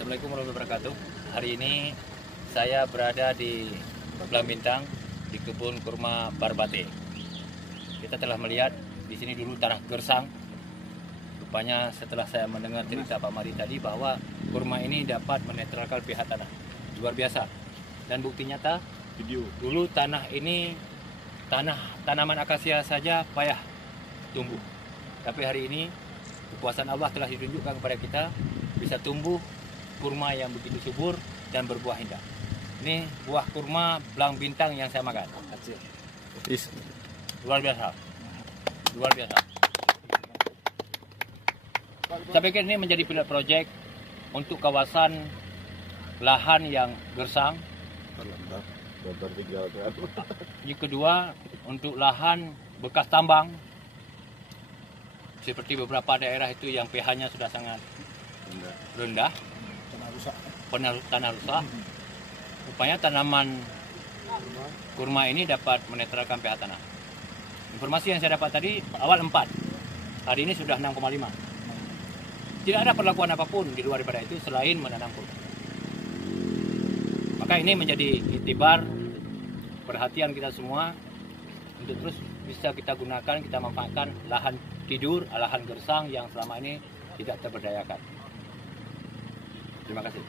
Assalamualaikum warahmatullahi wabarakatuh. Hari ini saya berada di Blang Bintang di kebun kurma Barbate. Kita telah melihat di sini dulu tanah gersang. Rupanya setelah saya mendengar cerita Pak Mari tadi bahwa kurma ini dapat menetralkan pH tanah. Luar biasa. Dan bukti nyata, dulu tanah ini tanaman akasia saja payah tumbuh. Tapi hari ini kekuasaan Allah telah ditunjukkan kepada kita, bisa tumbuh kurma yang begitu subur dan berbuah indah. Ini buah kurma Blang Bintang yang saya makan. Luar biasa. Luar biasa. Saya pikir ini menjadi pilot project untuk kawasan lahan yang gersang. Yang kedua, untuk lahan bekas tambang. Seperti beberapa daerah itu yang pH-nya sudah sangat rendah, tanah rusak. Rupanya tanaman kurma ini dapat menetralkan pH tanah. Informasi yang saya dapat tadi awal 4, hari ini sudah 6,5. Tidak ada perlakuan apapun di luar daripada itu selain menanam kurma. Maka ini menjadi iktibar perhatian kita semua untuk terus bisa kita gunakan, kita manfaatkan lahan tidur, lahan gersang yang selama ini tidak terberdayakan. Terima kasih.